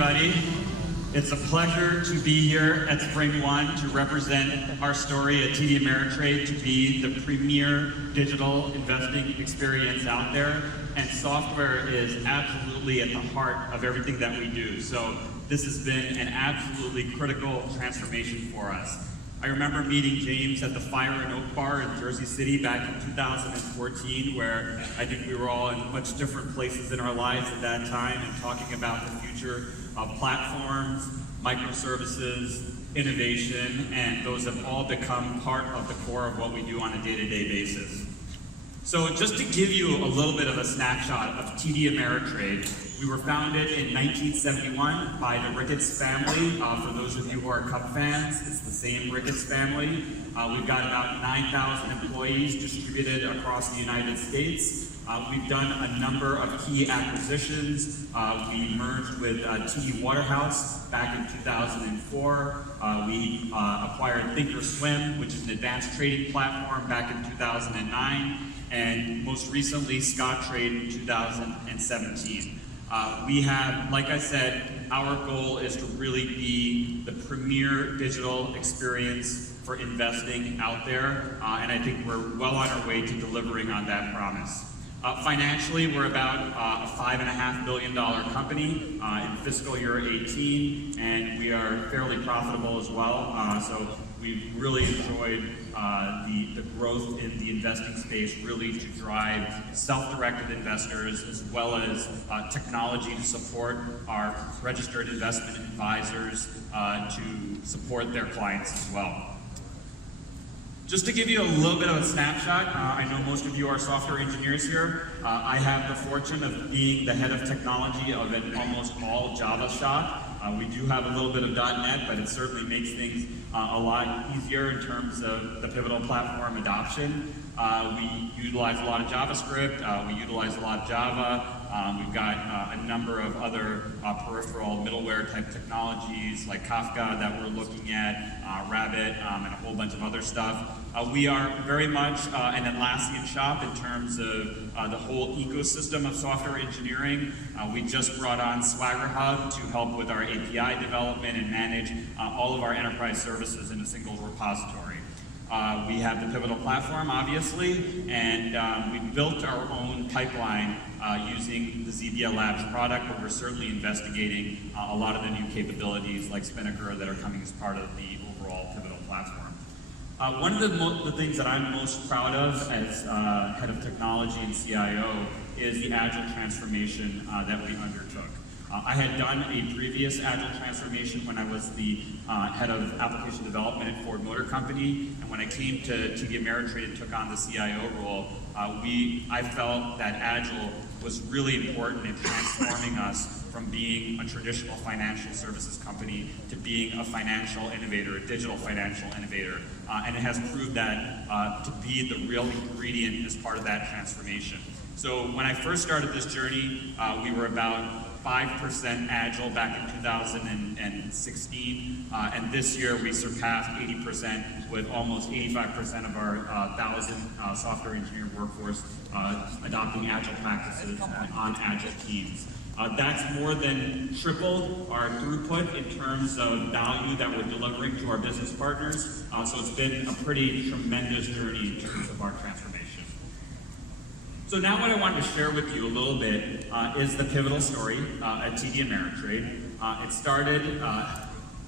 everybody. It's a pleasure to be here at Spring One to represent our story at TD Ameritrade to be the premier digital investing experience out there. And software is absolutely at the heart of everything that we do. So this has been an absolutely critical transformation for us. I remember meeting James at the Fire and Oak Bar in Jersey City back in 2014, where I think we were all in much different places in our lives at that time and talking about the future of platforms, microservices, innovation, and those have all become part of the core of what we do on a day-to-day basis. So just to give you a little bit of a snapshot of TD Ameritrade, we were founded in 1971 by the Ricketts family. For those of you who are Cup fans, it's the same Ricketts family. We've got about 9,000 employees distributed across the United States. We've done a number of key acquisitions. We merged with TD Waterhouse back in 2004. We acquired thinkorswim, which is an advanced trading platform, back in 2009. And most recently, Scottrade in 2017. We have, like I said, our goal is to really be the premier digital experience for investing out there, and I think we're well on our way to delivering on that promise. Financially, we're about a $5.5 billion company in fiscal year 18, and we are fairly profitable as well. So we've really enjoyed the growth in the investing space, really to drive self-directed investors as well as technology to support our registered investment advisors to support their clients as well. Just to give you a little bit of a snapshot, I know most of you are software engineers here. I have the fortune of being the head of technology of an almost all Java shop. We do have a little bit of .NET, but it certainly makes things a lot easier in terms of the Pivotal platform adoption. We utilize a lot of JavaScript, we utilize a lot of Java. We've got a number of other peripheral middleware type technologies like Kafka that we're looking at, Rabbit, and a whole bunch of other stuff. We are very much an Atlassian shop in terms of the whole ecosystem of software engineering. We just brought on Swagger Hub to help with our API development and manage all of our enterprise services in a single repository. We have the Pivotal platform, obviously, and we built our own pipeline using the ZBL Labs product, but we're certainly investigating a lot of the new capabilities like Spinnaker that are coming as part of the overall Pivotal platform. One of the things that I'm most proud of as head of technology and CIO is the Agile transformation that we undertook. I had done a previous Agile transformation when I was the head of application development at Ford Motor Company, and when I came to TD Ameritrade and took on the CIO role, I felt that Agile was really important in transforming us from being a traditional financial services company to being a financial innovator, a digital financial innovator, and it has proved that to be the real ingredient as part of that transformation. So when I first started this journey, we were about 5% Agile back in 2016, and this year we surpassed 80% with almost 85% of our 1,000 software engineering workforce adopting Agile practices on Agile teams. That's more than tripled our throughput in terms of value that we're delivering to our business partners, so it's been a pretty tremendous journey in terms of our transformation. So now what I wanted to share with you a little bit is the Pivotal story at TD Ameritrade. It started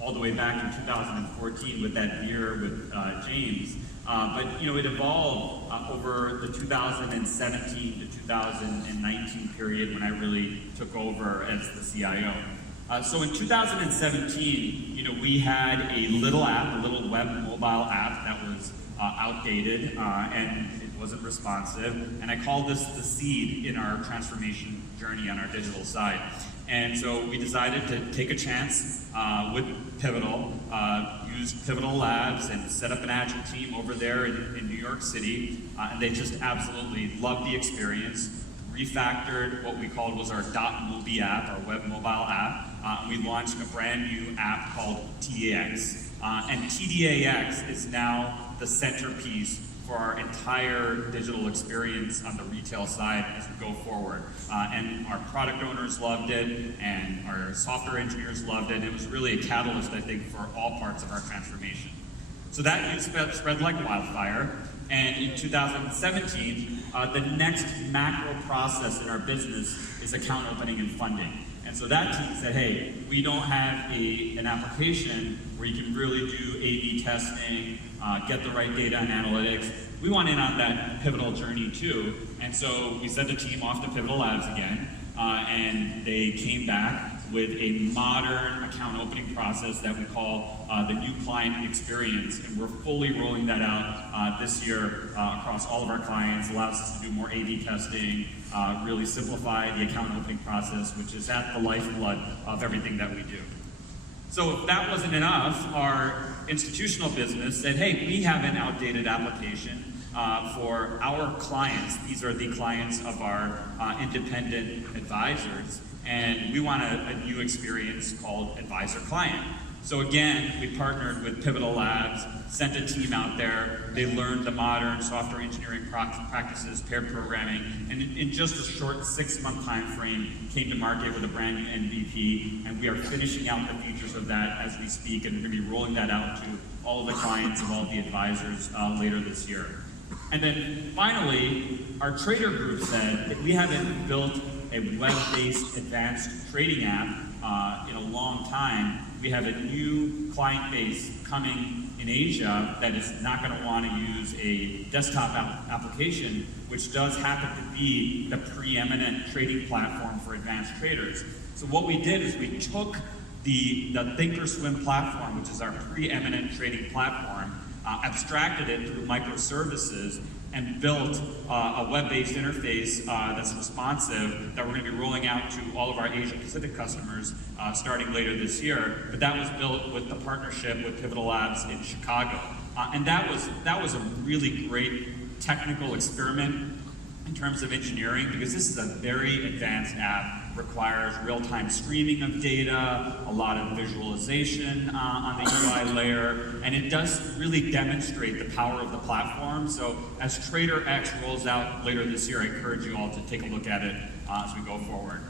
all the way back in 2014 with that beer with James, but it evolved over the 2017 to 2019 period when I really took over as the CIO. So in 2017, we had a little app, a little web mobile app that was outdated and wasn't responsive, and I called this the seed in our transformation journey on our digital side. And so we decided to take a chance with Pivotal, use Pivotal Labs and set up an Agile team over there in New York City, and they just absolutely loved the experience. Refactored what we called was our .mobi app, our web mobile app. We launched a brand new app called TDAX, and TDAX is now the centerpiece for our entire digital experience on the retail side as we go forward. And our product owners loved it, and our software engineers loved it, and it was really a catalyst, I think, for all parts of our transformation. So that news spread like wildfire, and in 2017, the next macro process in our business is account opening and funding. And so that team said, hey, we don't have an application where you can really do A/B testing, get the right data and analytics. We want in on that pivotal journey too. And so we sent a team off to Pivotal Labs again, and they came back with a modern account opening process that we call the new client experience. And we're fully rolling that out this year across all of our clients. Allows us to do more A/B testing, really simplify the account opening process, which is at the lifeblood of everything that we do. So if that wasn't enough, our institutional business said, hey, we have an outdated application for our clients. These are the clients of our independent advisors, and we want a new experience called Advisor Client. So again, we partnered with Pivotal Labs, sent a team out there. They learned the modern software engineering practices, paired programming, and in just a short 6-month time frame, came to market with a brand new MVP, and we are finishing out the features of that as we speak, and we're going to be rolling that out to all of the clients of all of the advisors later this year. And then finally, our trader group said that we haven't built a web-based advanced trading app in a long time. We have a new client base coming in Asia that is not going to want to use a desktop application, which does happen to be the preeminent trading platform for advanced traders. So what we did is we took the Thinkorswim platform, which is our preeminent trading platform, abstracted it through microservices, and built a web-based interface that's responsive that we're going to be rolling out to all of our Asia Pacific customers starting later this year. But that was built with the partnership with Pivotal Labs in Chicago. And that was a really great technical experiment in terms of engineering, because this is a very advanced app, requires real-time streaming of data, a lot of visualization on the UI layer, and it does really demonstrate the power of the platform. So as Trader X rolls out later this year, I encourage you all to take a look at it as we go forward.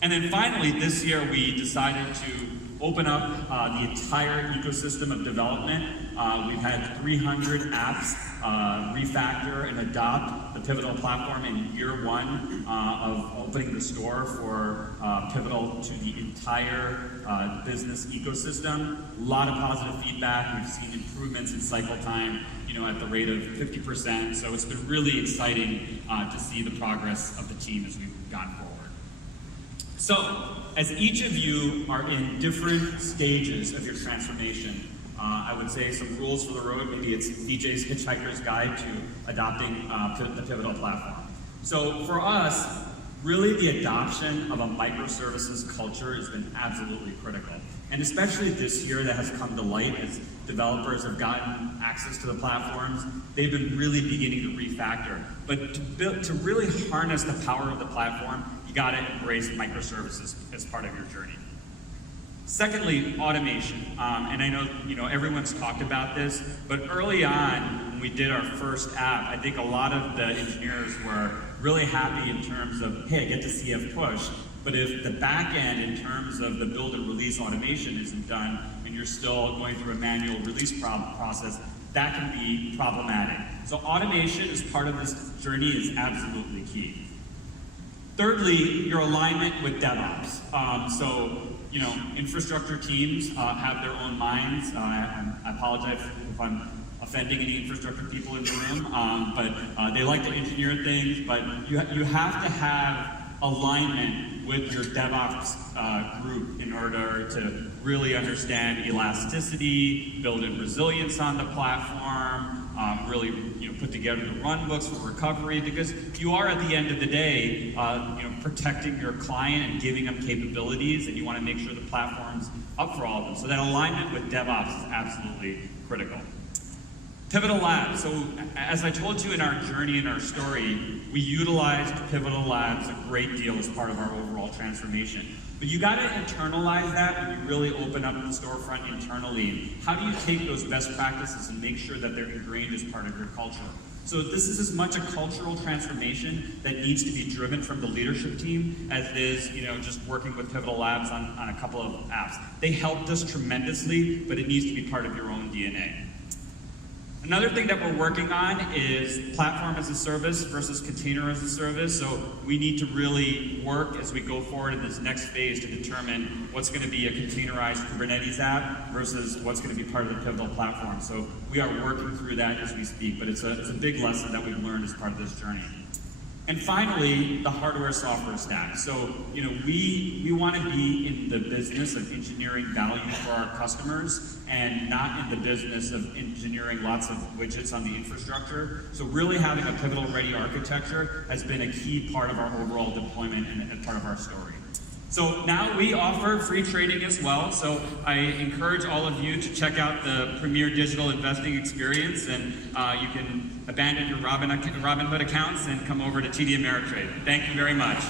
And then finally, this year we decided to open up the entire ecosystem of development. We've had 300 apps refactor and adopt the Pivotal platform in year one of opening the store for Pivotal to the entire business ecosystem. A lot of positive feedback. We've seen improvements in cycle time, at the rate of 50%. So it's been really exciting to see the progress of the team as we've gone forward. So, as each of you are in different stages of your transformation, I would say some rules for the road. Maybe it's Vijay's Hitchhiker's Guide to adopting the Pivotal platform. So for us, really the adoption of a microservices culture has been absolutely critical. And especially this year that has come to light as developers have gotten access to the platforms, they've been really beginning to refactor. But to really harness the power of the platform, you gotta embrace microservices as part of your journey. Secondly, automation. And I know everyone's talked about this, but early on when we did our first app, I think a lot of the engineers were really happy in terms of, hey, I get to CF push. But if the back end in terms of the build and release automation isn't done, and you're still going through a manual release process, that can be problematic. So automation as part of this journey is absolutely key. Thirdly, your alignment with DevOps. Infrastructure teams have their own minds. I apologize if I'm offending any infrastructure people in the room, but they like to engineer things, but you have to have alignment with your DevOps group in order to really understand elasticity, build in resilience on the platform, really put together the run books for recovery, because you are at the end of the day protecting your client and giving them capabilities, and you want to make sure the platform's up for all of them. So that alignment with DevOps is absolutely critical. Pivotal Labs. So as I told you in our journey and our story, we utilized Pivotal Labs a great deal as part of our overall transformation. But you got to internalize that when you really open up the storefront internally. How do you take those best practices and make sure that they're ingrained as part of your culture? So this is as much a cultural transformation that needs to be driven from the leadership team as it is, just working with Pivotal Labs on a couple of apps. They helped us tremendously, but it needs to be part of your own DNA. Another thing that we're working on is platform as a service versus container as a service. So we need to really work as we go forward in this next phase to determine what's going to be a containerized Kubernetes app versus what's going to be part of the Pivotal platform. So we are working through that as we speak, but it's a big lesson that we've learned as part of this journey. And finally, the hardware-software stack. So, we want to be in the business of engineering value for our customers and not in the business of engineering lots of widgets on the infrastructure. So really having a Pivotal-ready architecture has been a key part of our overall deployment and part of our story. So now we offer free trading as well. So I encourage all of you to check out the Premier Digital Investing Experience, and you can abandon your Robinhood accounts and come over to TD Ameritrade. Thank you very much.